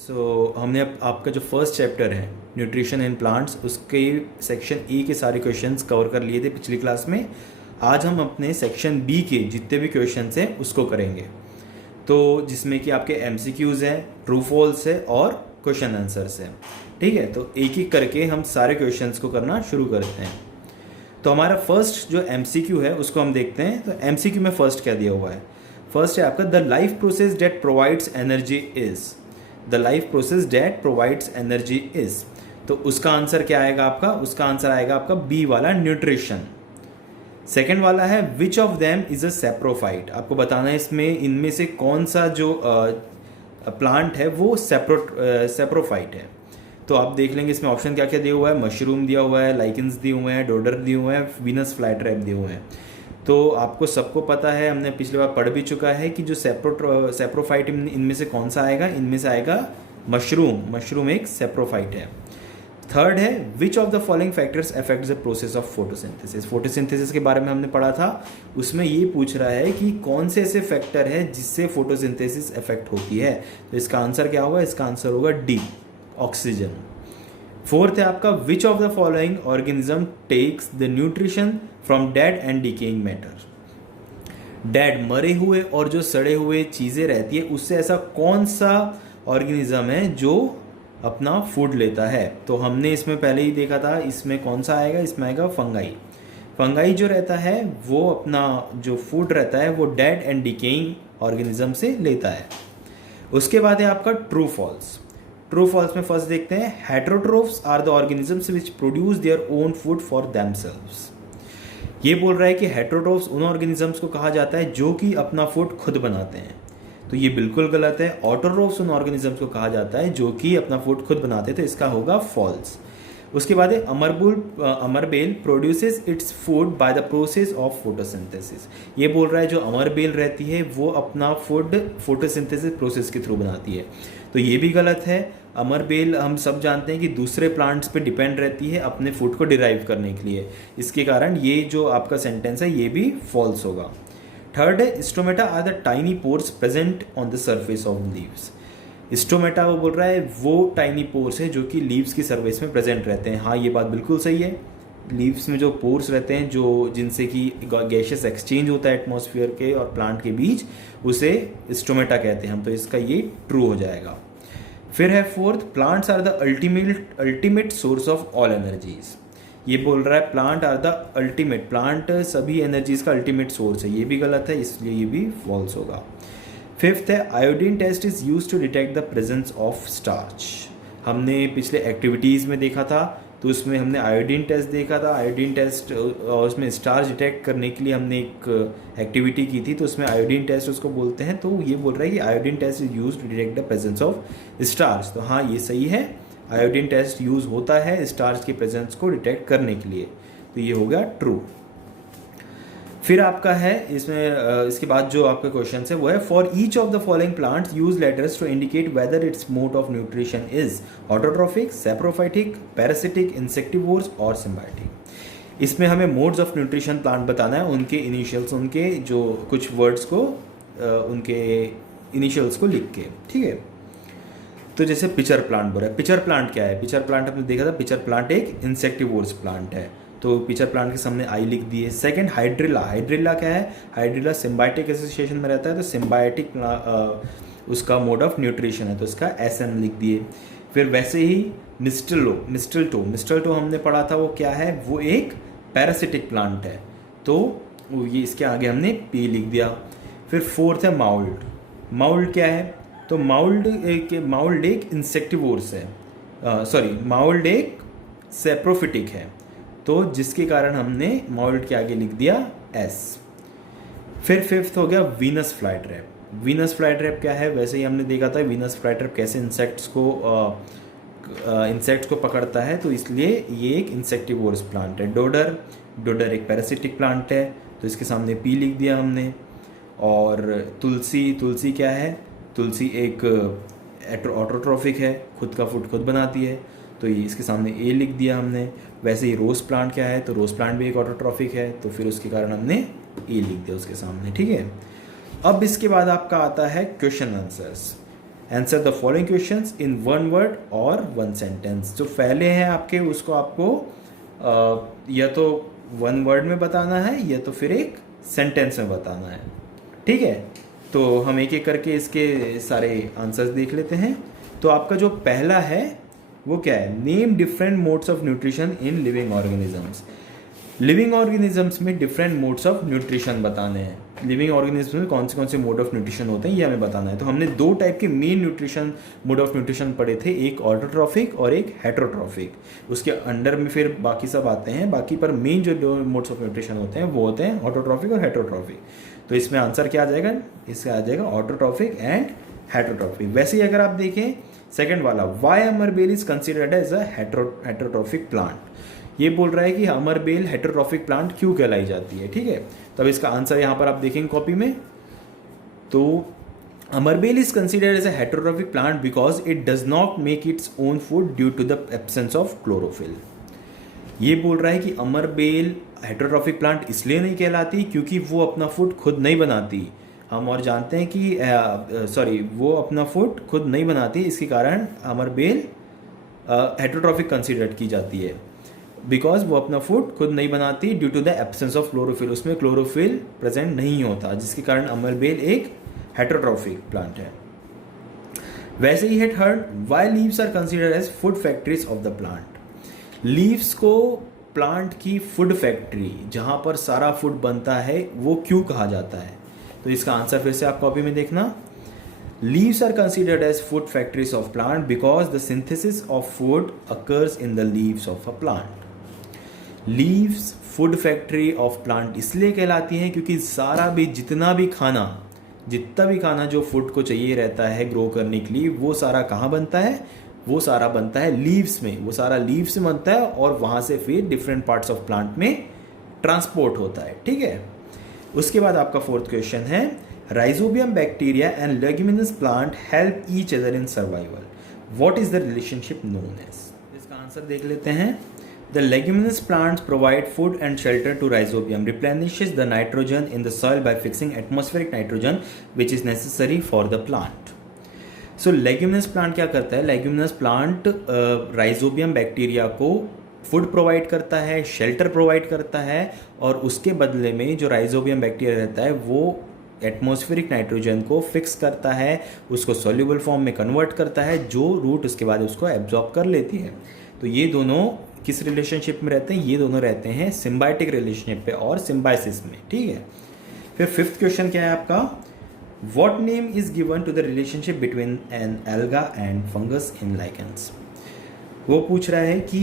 हमने आपका जो फर्स्ट चैप्टर है न्यूट्रिशन इन प्लांट्स, उसके सेक्शन ए के सारे क्वेश्चंस कवर कर लिए थे पिछली क्लास में। आज हम अपने सेक्शन बी के जितने भी क्वेश्चंस हैं उसको करेंगे, तो जिसमें कि आपके एमसीक्यूज़ हैं, ट्रू फॉल्स है और क्वेश्चन आंसर्स हैं। ठीक है, तो एक एक करके हम सारे क्वेश्चंस को करना शुरू करते हैं। तो हमारा फर्स्ट जो एमसीक्यू है उसको हम देखते हैं। तो एमसीक्यू में फर्स्ट क्या दिया हुआ है? फर्स्ट है आपका the life process that provides energy is. The life process that provides energy is, तो उसका आंसर क्या आएगा आपका? उसका आंसर आएगा आपका बी वाला, न्यूट्रिशन। सेकेंड वाला है which of them is a saprophyte. आपको बताना है इसमें इनमें से कौन सा जो प्लांट है वो सेप्रोफाइट है। तो आप देख लेंगे इसमें ऑप्शन क्या क्या दिया हुआ है। मशरूम दिया हुआ है, लाइकेंस दिए हुए हैं, डोडर दिए हुए हैं, वीनस फ्लाईट्रैप दिए हुए हैं। तो आपको सबको पता है, हमने पिछली बार पढ़ भी चुका है कि जो सेप्रोफाइट इनमें से कौन सा आएगा? इनमें से आएगा मशरूम। मशरूम एक सेप्रोफाइट है। थर्ड है विच of the following factors affect the process of photosynthesis. Photosynthesis के बारे में हमने पढ़ा था, उसमें ये पूछ रहा है कि कौन से ऐसे फैक्टर है जिससे फोटोसिंथेसिस अफेक्ट होती है। तो इसका आंसर क्या होगा? इसका आंसर होगा डी, ऑक्सीजन। फोर्थ है आपका which of the following organism takes the nutrition from dead and decaying matter. Dead, मरे हुए और जो सड़े हुए चीज़ें रहती है, उससे ऐसा कौन सा ऑर्गेनिज्म है जो अपना फूड लेता है? तो हमने इसमें पहले ही देखा था, इसमें कौन सा आएगा? इसमें आएगा फंगाई। फंगाई जो रहता है वो अपना जो फूड रहता है वो डेड एंड डिकेइंग ऑर्गेनिज्म से लेता है। उसके बाद है आपका ट्रू फॉल्स। ट्रू फॉल्स में फर्स्ट देखते हैं, heterotrophs are the organisms which produce their own food for themselves. ये बोल रहा है कि हेटेरोट्रोफ्स उन ऑर्गेनिजम्स को कहा जाता है जो कि अपना फूड खुद बनाते हैं। तो ये बिल्कुल गलत है। ऑटोट्रोफ्स उन ऑर्गेनिजम्स को कहा जाता है जो कि अपना फूड खुद बनाते हैं, तो इसका होगा फॉल्स। उसके बाद है amarbel produces its food by the process of photosynthesis. ये बोल रहा है जो अमरबेल रहती है वो अपना फूड फोटोसिंथेसिस प्रोसेस के थ्रू बनाती है, तो ये भी गलत है। अमरबेल हम सब जानते हैं कि दूसरे प्लांट्स पे डिपेंड रहती है अपने फूड को डिराइव करने के लिए, इसके कारण ये जो आपका सेंटेंस है ये भी फॉल्स होगा। थर्ड है stomata are the tiny pores present on the surface of leaves. Stomata वो बोल रहा है वो टाइनी पोर्स है जो कि लीव्स की सर्फेस में प्रेजेंट रहते हैं। हाँ, ये बात बिल्कुल सही है। लीव्स में जो पोर्स रहते हैं जो जिनसे कि गैसेस एक्सचेंज होता है एटमॉस्फेयर के और प्लांट के बीच, उसे स्टोमेटा कहते हैं हम, तो इसका ये ट्रू हो जाएगा। फिर है fourth, plants are the ultimate source of all energies. ये बोल रहा है plant are the ultimate, plant सभी एनर्जीज का अल्टीमेट सोर्स है, ये भी गलत है, इसलिए ये भी फॉल्स होगा। फिफ्थ है iodine test is use to detect the presence of starch. हमने पिछले एक्टिविटीज़ में देखा था, तो उसमें हमने आयोडीन टेस्ट देखा था। आयोडीन टेस्ट और उसमें स्टार्च डिटेक्ट करने के लिए हमने एक एक्टिविटी की थी, तो उसमें आयोडीन टेस्ट उसको बोलते हैं। तो ये बोल रहा है कि iodine test is use to detect the presence of starch. तो हाँ, ये सही है, आयोडीन टेस्ट यूज होता है स्टार्च की प्रेजेंस को डिटेक्ट करने के लिए, तो ये हो गया ट्रू। फिर आपका है इसमें इसके बाद जो आपका क्वेश्चन है वो है for each of the following plants use letters to indicate whether its mode of nutrition is autotrophic, saprophytic, parasitic, insectivores और सिम्बायोटिक। इसमें हमें मोड्स ऑफ न्यूट्रिशन प्लांट बताना है, उनके इनिशियल्स, उनके जो कुछ वर्ड्स को उनके इनिशियल्स को लिख के। ठीक है, तो जैसे पिचर प्लांट बोल रहा है। पिचर प्लांट क्या है? पिचर प्लांट आपने देखा था, पिचर प्लांट एक इंसेक्टिवोर्स प्लांट है, तो पिचर प्लांट के सामने आई लिख दिए। Second hydrilla. हाइड्रिला क्या है? हाइड्रिला सिम्बायोटिक एसोसिएशन में रहता है, तो सिम्बायोटिक उसका मोड ऑफ न्यूट्रिशन है, तो इसका SN लिख दिए। फिर वैसे ही मिस्टलटो हमने पढ़ा था, वो क्या है? वो एक पैरासिटिक प्लांट है, तो ये इसके आगे हमने P लिख दिया। फिर फोर्थ है माउल्ड। माउल्ड क्या है? तो माउल्ड एक इंसेक्टिवोर्स है, माउल्ड एक सेप्रोफिटिक है, तो जिसके कारण हमने माउल्ड के आगे लिख दिया S। फिर फिफ्थ हो गया वीनस फ्लाईट्रैप। वीनस फ्लाईट्रैप क्या है? वैसे ही हमने देखा था वीनस फ्लाईट्रैप कैसे इंसेक्ट्स को पकड़ता है, तो इसलिए ये एक इंसेक्टिवोर्स प्लांट है। डोडर एक पैरासिटिक प्लांट है, तो इसके सामने P लिख दिया हमने। और तुलसी क्या है? तुलसी एक ऑटोट्रोफिक है, खुद का फूड खुद बनाती है, तो ये इसके सामने A लिख दिया हमने। वैसे ही रोज प्लांट क्या है? तो रोज प्लांट भी एक ऑटोट्रोफिक है, तो फिर उसके कारण हमने A लिख दिया उसके सामने। ठीक है, अब इसके बाद आपका आता है question answers. Answer the following questions in one word और वन सेंटेंस। जो पहले हैं आपके उसको आपको या तो वन वर्ड में बताना है या तो फिर एक सेंटेंस में बताना है। ठीक है, तो हम एक एक करके इसके सारे आंसर्स देख लेते हैं। तो आपका जो पहला है वो क्या है, name different modes of nutrition in living organisms. Living organisms में डिफरेंट मोड्स ऑफ न्यूट्रिशन बताने हैं। लिविंग ऑर्गेनिज्म में कौन से मोड ऑफ न्यूट्रिशन होते हैं ये हमें बताना है। तो हमने दो टाइप के main nutrition mode of nutrition पढ़े थे, एक ऑटोट्रॉफिक और एक हेटरोट्रॉफिक। उसके अंडर में फिर बाकी सब आते हैं, बाकी पर मेन जो दो मोड्स ऑफ न्यूट्रिशन होते हैं वो होते हैं ऑटोट्रॉफिक और हेटरोट्रॉफिक। तो इसमें आंसर क्या आ जाएगा, इसका आ जाएगा ऑटोट्रॉफिक एंड हेटरोट्रॉफिक। वैसे ही अगर आप देखें सेकंड वाला, why amarbel is considered as a heterotrophic plant, ये बोल रहा है कि अमरबेल हेटरोट्रॉफिक प्लांट क्यों कहलाई जाती है। ठीक है, तो अब इसका आंसर यहाँ पर आप देखेंगे कॉपी में। तो amarbel is considered as a heterotrophic plant because it does not make its own food due to the absence of chlorophyll. ये बोल रहा है कि अमरबेल हेटरोट्रॉफिक प्लांट इसलिए नहीं कहलाती क्योंकि वो अपना फूड खुद नहीं बनाती। हम और जानते हैं कि वो अपना फूड खुद नहीं बनाती, इसके कारण अमरबेल हेटरोट्रॉफिक कंसिडर की जाती है बिकॉज वो अपना फूड खुद नहीं बनाती due to the absence of chlorophyll. उसमें क्लोरोफिल प्रेजेंट नहीं होता, जिसके कारण अमरबेल एक हेटरोट्रॉफिक प्लांट है। वैसे ही है third, why leaves are considered as food factories of the plant. Leaves को प्लांट की फूड फैक्ट्री, जहां पर सारा फूड बनता है, वो क्यों कहा जाता है। तो इसका आंसर फिर से आप कॉपी में देखना। Leaves are considered as food factories of plant because the synthesis of food occurs in the leaves of a plant. Leaves food factory of plant इसलिए कहलाती हैं क्योंकि जितना भी खाना जो फूड को चाहिए रहता है ग्रो करने के लिए, वो सारा कहाँ बनता है, वो सारा बनता है लीव्स में। वो सारा लीव्स में बनता है और वहाँ से फिर डिफरेंट पार्ट्स ऑफ प्लांट में ट्रांसपोर्ट होता है। ठीक है, उसके बाद आपका फोर्थ क्वेश्चन है, rhizobium bacteria and leguminous plant help each other in survival, what is the relationship known as. इसका आंसर देख लेते हैं। The leguminous plants provide food and shelter to rhizobium, replenishes the nitrogen in the soil by fixing atmospheric nitrogen which is necessary for the plant. So leguminous plant क्या करता है, leguminous plant rhizobium bacteria को food provide करता है, shelter provide करता है, और उसके बदले में जो राइजोबियम बैक्टीरिया रहता है वो एटमॉस्फेरिक नाइट्रोजन को फिक्स करता है, उसको सॉल्युबल फॉर्म में कन्वर्ट करता है, जो रूट उसके बाद उसको एब्जॉर्ब कर लेती है। तो ये दोनों किस रिलेशनशिप में रहते हैं, ये दोनों रहते हैं सिम्बायोटिक रिलेशनशिप पे और सिम्बायोसिस में। ठीक है, फिर फिफ्थ क्वेश्चन क्या है आपका, what name is given to the relationship between an alga and fungus in lichens. वो पूछ रहा है कि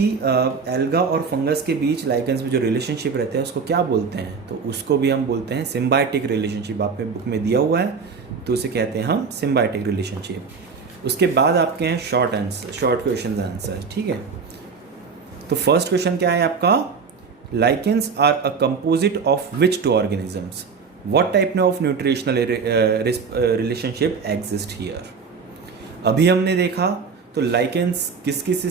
एल्गा और फंगस के बीच लाइकेंस में जो रिलेशनशिप रहते हैं उसको क्या बोलते हैं। तो उसको भी हम बोलते हैं सिम्बायोटिक रिलेशनशिप। आपके बुक में दिया हुआ है तो उसे कहते हैं हम सिम्बायोटिक रिलेशनशिप। उसके बाद आपके हैं शॉर्ट क्वेश्चन आंसर। ठीक है, तो फर्स्ट क्वेश्चन क्या है आपका, lichens are a composite of which two organisms, what type of nutritional relationship exist here. अभी हमने देखा तो लाइकेंस किस किस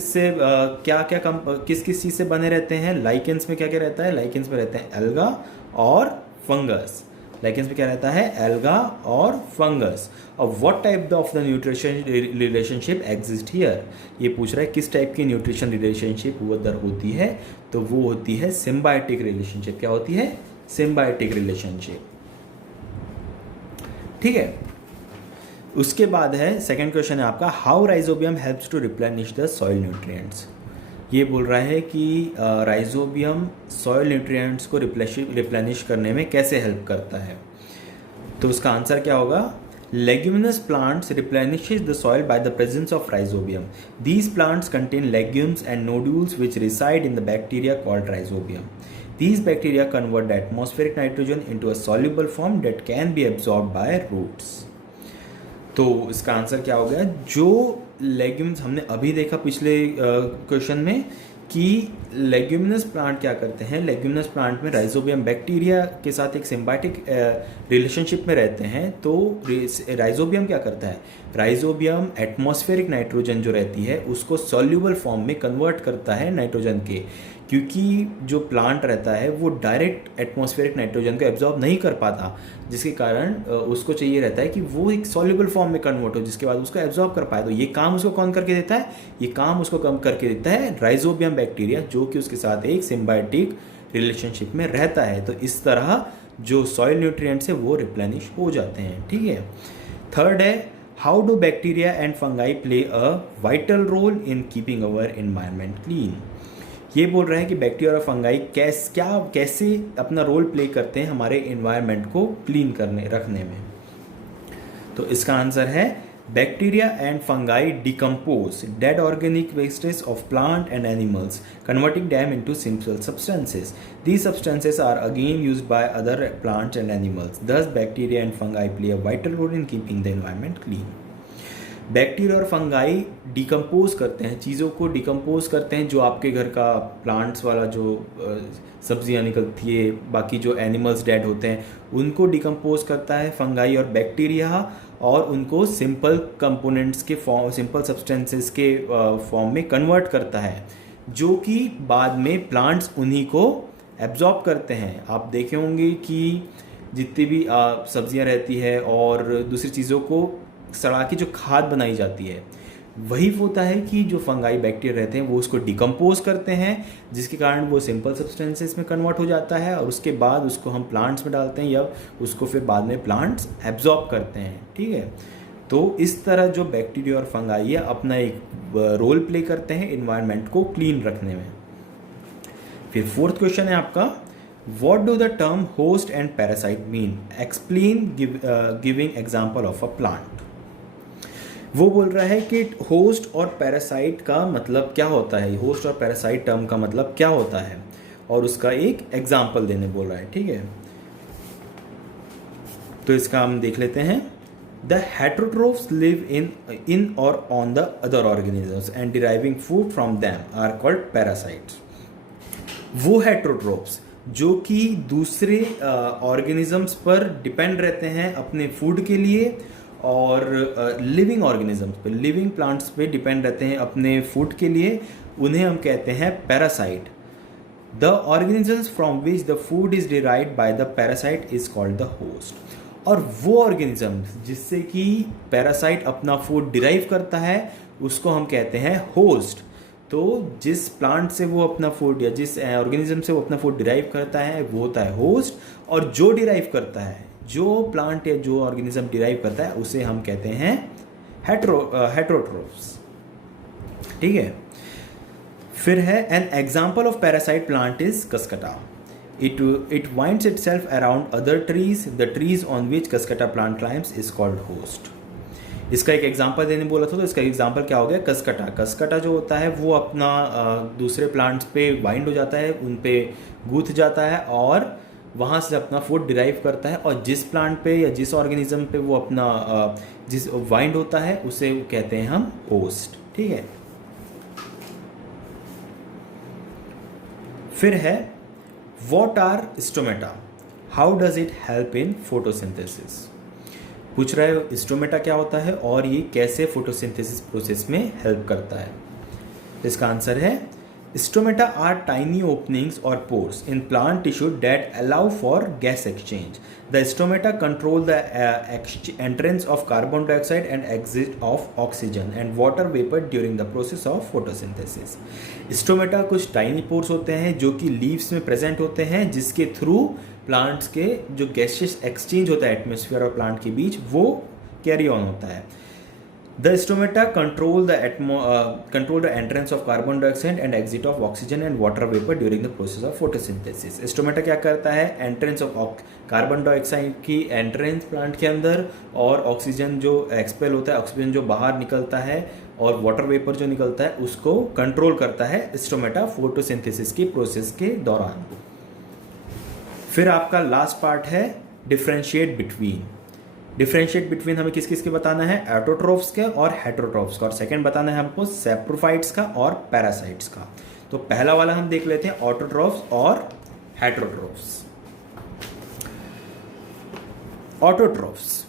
चीज़ से बने रहते हैं। लाइकेंस में क्या क्या रहता है, लाइकेंस में रहते हैं एल्गा और फंगस। लाइकेंस में क्या रहता है, एल्गा और फंगस। और what type of the nutrition relationship exist here, ये पूछ रहा है किस टाइप की न्यूट्रिशन रिलेशनशिप उधर होती है। तो वो होती है सिम्बायोटिक रिलेशनशिप। क्या होती है, सिम्बायोटिक रिलेशनशिप। ठीक है, उसके बाद है सेकंड क्वेश्चन है आपका, how rhizobium helps to replenish the soil nutrients. ये बोल रहा है कि राइजोबियम सॉइल न्यूट्रिएंट्स को रिप्लेनिश करने में कैसे हेल्प करता है। तो उसका आंसर क्या होगा, leguminous plants replenishes the soil by the presence of rhizobium. These plants contain legumes and nodules which reside in the bacteria called rhizobium. These bacteria convert the atmospheric nitrogen into a soluble form that can be absorbed by roots. तो इसका answer क्या हो गया, जो legumes हमने अभी देखा पिछले क्वेश्चन में कि लेग्यूमिनस प्लांट क्या करते हैं, लेग्यूमिनस प्लांट में राइजोबियम बैक्टीरिया के साथ एक सिम्बायोटिक रिलेशनशिप में रहते हैं। तो राइजोबियम क्या करता है, राइजोबियम एटमॉस्फेरिक नाइट्रोजन जो रहती है उसको सॉल्युबल फॉर्म में कन्वर्ट करता है नाइट्रोजन के, क्योंकि जो प्लांट रहता है वो डायरेक्ट एटमॉस्फेरिक नाइट्रोजन को एब्जॉर्ब नहीं कर पाता, जिसके कारण उसको चाहिए रहता है कि वो एक सॉल्युबल फॉर्म में कन्वर्ट हो, जिसके बाद उसको एब्जॉर्ब कर पाए। तो ये काम उसको कौन करके देता है? ये काम उसको कम करके देता है राइजोबियम बैक्टीरिया, जो कि उसके साथ एक सिम्बायोटिक रिलेशनशिप में रहता है। तो इस तरह जो सॉइल न्यूट्रिएंट्स है वो रिप्लेनिश हो जाते हैं। ठीक है। थर्ड है, how do bacteria and fungi play a vital role in keeping our environment clean. ये बोल रहा है कि बैक्टीरिया और फंगाई कैसे अपना रोल प्ले करते हैं हमारे एनवायरनमेंट को क्लीन रखने में। तो इसका आंसर है bacteria and fungi decompose dead organic wastage of plant and animals, converting them into simple substances. These substances are again used by other plants and animals. Thus, bacteria and fungi play a vital role in keeping the environment clean. Bacteria और fungi decompose करते हैं, चीज़ों को decompose करते हैं। जो आपके घर का प्लांट्स वाला जो सब्जियां निकलती है, बाकी जो एनिमल्स डेड होते हैं उनको डिकम्पोज करता है फंगाई और बैक्टीरिया, और उनको सिंपल कंपोनेंट्स के फॉर्म, सिंपल सब्सटेंसेस के फॉर्म में कन्वर्ट करता है, जो कि बाद में प्लांट्स उन्हीं को एब्जॉर्ब करते हैं। आप देखे होंगे कि जितनी भी सब्जियां रहती है और दूसरी चीज़ों को सड़ा के जो खाद बनाई जाती है, वही होता है कि जो फंगाई बैक्टीरिया रहते हैं वो उसको डिकम्पोज करते हैं, जिसके कारण वो सिंपल सब्सटेंसेस में कन्वर्ट हो जाता है, और उसके बाद उसको हम प्लांट्स में डालते हैं या उसको फिर बाद में प्लांट्स एब्जॉर्ब करते हैं। ठीक है। तो इस तरह जो बैक्टीरिया और फंगाई है अपना एक रोल प्ले करते हैं एनवायरनमेंट को क्लीन रखने में। फिर फोर्थ क्वेश्चन है आपका, What do the term host and parasite mean? Explain giving example of a plant. वो बोल रहा है कि होस्ट और पैरासाइट का मतलब क्या होता है, होस्ट और पैरासाइट टर्म का मतलब क्या होता है, और उसका एक एग्जाम्पल देने बोल रहा है। ठीक है। तो इसका हम देख लेते हैं। द हेट्रोट्रोफ्स लिव इन और on the other organisms and deriving food from them are called parasites. वो हेट्रोट्रोफ्स जो कि दूसरे ऑर्गेनिजम्स पर डिपेंड रहते हैं अपने फूड के लिए, और लिविंग ऑर्गेनिजम्स पे, लिविंग प्लांट्स पे डिपेंड रहते हैं अपने फूड के लिए, उन्हें हम कहते हैं parasite. The organisms from which the food is derived by the parasite is called the host. और वो ऑर्गेनिजम्स जिससे कि पैरासाइट अपना फूड डिराइव करता है उसको हम कहते हैं होस्ट। तो जिस प्लांट से वो अपना फूड या जिस ऑर्गेनिज्म से वो अपना फूड डिराइव करता है वो होता है होस्ट, और जो डिराइव करता है, जो प्लांट या जो ऑर्गेनिज्म डिराइव करता है उसे हम कहते हैं हेट्रोट्रोफ्स। ठीक है। फिर है an example of parasite plant is Cuscuta. It winds itself around other trees, the trees on which Cuscuta plant climbs is called host. इसका एक एग्जांपल देने बोला था, तो इसका एग्जांपल क्या हो गया, कसकटा। कसकटा जो होता है वो अपना दूसरे प्लांट्स पे वाइंड हो जाता है, उन पे गूंथ जाता है और वहाँ से अपना फूड डिराइव करता है, और जिस प्लांट पे या जिस ऑर्गेनिज्म पे वो अपना जिस वाइंड होता है उसे कहते हैं हम होस्ट। ठीक है। फिर है what are stomata, how does it help in photosynthesis. पूछ रहा है स्टोमेटा क्या होता है और ये कैसे फोटोसिंथेसिस प्रोसेस में हेल्प करता है। इसका आंसर है स्टोमेटा आर टाइनी ओपनिंग्स और pores in plant tissue that allow for gas exchange. The stomata control the entrance of carbon dioxide and exit of oxygen and water vapour during the process of photosynthesis. Stomata कुछ tiny pores होते हैं जो कि leaves में present होते हैं, जिसके through plants के जो गैसेस एक्सचेंज होता है एटमॉस्फेयर और प्लांट के बीच वो कैरी ऑन होता है। The stomata control the entrance of carbon dioxide and exit of oxygen and water vapour during the process of photosynthesis. Stomata क्या करता है, एंट्रेंस ऑफ कार्बन डाइऑक्साइड की एंट्रेंस प्लांट के अंदर, और ऑक्सीजन जो एक्सपेल होता है, ऑक्सीजन जो बाहर निकलता है, और वाटर वेपर जो निकलता है उसको कंट्रोल करता है स्टोमेटा फोटोसिंथेसिस की प्रोसेस के दौरान। फिर आपका लास्ट पार्ट है डिफरेंशिएट बिटवीन। डिफरेंशिएट बिटवीन हमें किस किस के बताना है, ऑटोट्रोफ्स के और हेट्रोट्रोफ्स का, और सेकंड बताना है हमको सैप्रोफाइट्स का और पैरासाइट्स का। तो पहला वाला हम देख लेते हैं, ऑटोट्रोफ्स और हेट्रोट्रोफ्स। ऑटोट्रोफ्स,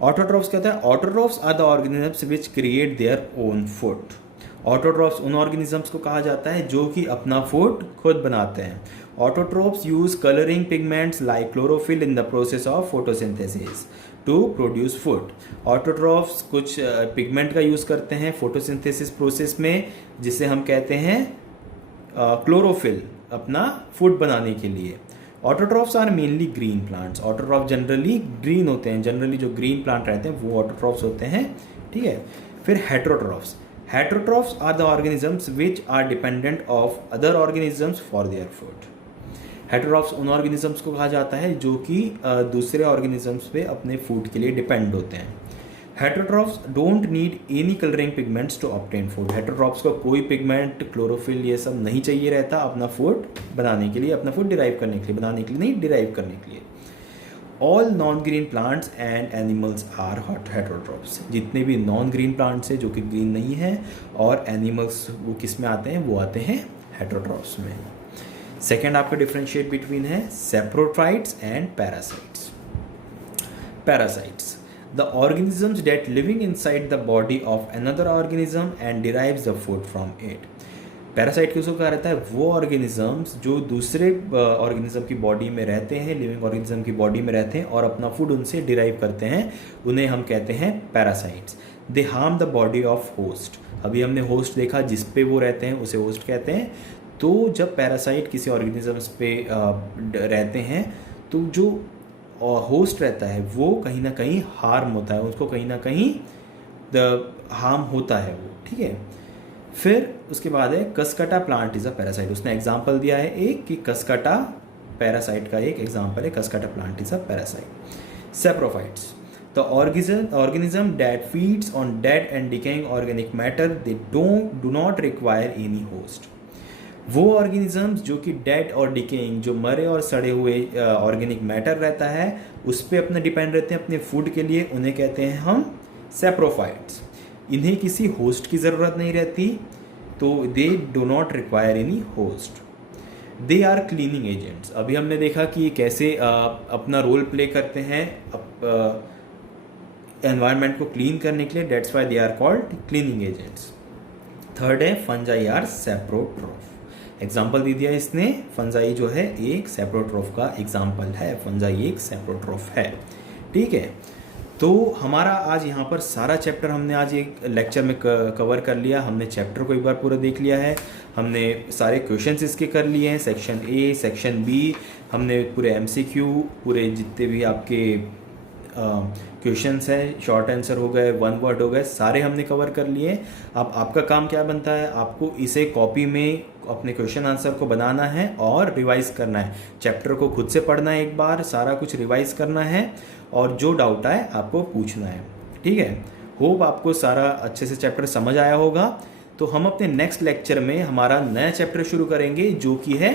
ऑटोट्रोफ्स कहते हैं autotrophs are the organisms which create their own food. Autotrophs उन ऑर्गेनिजम्स को कहा जाता है जो कि अपना फूड खुद बनाते हैं। Autotrophs use colouring pigments like chlorophyll in the process of photosynthesis to produce food. Autotrophs कुछ पिगमेंट का यूज़ करते हैं फोटोसिंथेसिस प्रोसेस में, जिसे हम कहते हैं क्लोरोफिल, अपना फूड बनाने के लिए। Autotrophs are mainly green plants. Autotroph generally green होते हैं, जनरली जो ग्रीन प्लांट रहते हैं वो ऑटोट्रॉफ्स होते हैं, ठीक है। फिर heterotrophs. Heterotrophs are the organisms which are dependent of other organisms for their food. Heterotrophs उन ऑर्गेनिजम्स को कहा जाता है जो कि दूसरे ऑर्गेनिजम्स पे अपने फूड के लिए डिपेंड होते हैं। Heterotrophs don't need any colouring pigments to obtain food. Heterotrophs को कोई पिगमेंट, क्लोरोफिल, ये सब नहीं चाहिए रहता अपना फूड बनाने के लिए, अपना फूड डिराइव करने के लिए, बनाने के लिए नहीं, डिराइव करने के लिए। All non green plants and animals are heterotrophs. जितने भी नॉन ग्रीन प्लांट्स हैं जो कि ग्रीन नहीं है, और एनिमल्स वो किस में आते हैं, वो आते हैं हेट्रोट्रॉफ्स में। सेकेंड आपका डिफरेंशिएट बिटवीन है saprophytes and parasites. Parasites, the organisms that living inside the body of another organism and derives the food from it. Parasite किसको कहा रहता है, वो ऑर्गेनिजम्स जो दूसरे ऑर्गेनिज्म की बॉडी में रहते हैं, लिविंग ऑर्गेनिज्म की बॉडी में रहते हैं और अपना फूड उनसे डिराइव करते हैं, उन्हें हम कहते हैं parasites. They harm the body of host. अभी हमने होस्ट देखा, जिस पे वो रहते हैं उसे होस्ट कहते हैं। तो जब पैरासाइट किसी ऑर्गेनिजम्स पे रहते हैं तो जो होस्ट रहता है वो कहीं ना कहीं हार्म होता है, उसको कहीं ना कहीं हार्म होता है वो, ठीक है। फिर उसके बाद है Cuscuta plant is a parasite. उसने एग्जांपल दिया है एक कि कसकटा पैरासाइट का एक एग्जांपल है, Cuscuta plant is a parasite. Saprophytes, the organism that feeds on dead and decaying organic matter, they do not require any host. वो organisms जो कि डेड और डिकेइंग, जो मरे और सड़े हुए ऑर्गेनिक मैटर रहता है, उस पर अपना डिपेंड रहते हैं अपने फूड के लिए, उन्हें कहते हैं हम सेप्रोफाइट्स। इन्हें किसी होस्ट की ज़रूरत नहीं रहती, तो they do not require any host. They are cleaning agents. अभी हमने देखा कि कैसे अपना रोल प्ले करते हैं एनवायरनमेंट को क्लीन करने के लिए, that's why they are called cleaning agents. Third है फंजाई आर सेप्रोट्रॉफ। एग्जाम्पल दे दिया इसने, फंजाई जो है एक सेप्रोट्रॉफ का एग्जाम्पल है, फंजाई एक सेप्रोट्रॉफ है, ठीक है। तो हमारा आज यहाँ पर सारा चैप्टर हमने आज एक लेक्चर में कवर कर लिया। हमने चैप्टर को एक बार पूरा देख लिया है, हमने सारे क्वेश्चंस इसके कर लिए हैं, सेक्शन ए, सेक्शन बी, हमने पूरे MCQ, पूरे जितने भी आपके क्वेश्चंस हैं, शॉर्ट आंसर हो गए, वन वर्ड हो गए, सारे हमने कवर कर लिए। अब आपका काम क्या बनता है, आपको इसे कॉपी में अपने क्वेश्चन आंसर को बनाना है और रिवाइज करना है। चैप्टर को खुद से पढ़ना है, एक बार सारा कुछ रिवाइज करना है, और जो डाउट आए आपको पूछना है, ठीक है। होप आपको सारा अच्छे से चैप्टर समझ आया होगा। तो हम अपने नेक्स्ट लेक्चर में हमारा नया चैप्टर शुरू करेंगे जो कि है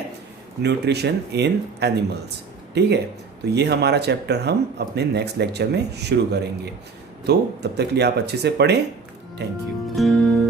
न्यूट्रिशन इन एनिमल्स, ठीक है। तो ये हमारा चैप्टर हम अपने नेक्स्ट लेक्चर में शुरू करेंगे। तो तब तक के लिए आप अच्छे से पढ़ें। Thank you.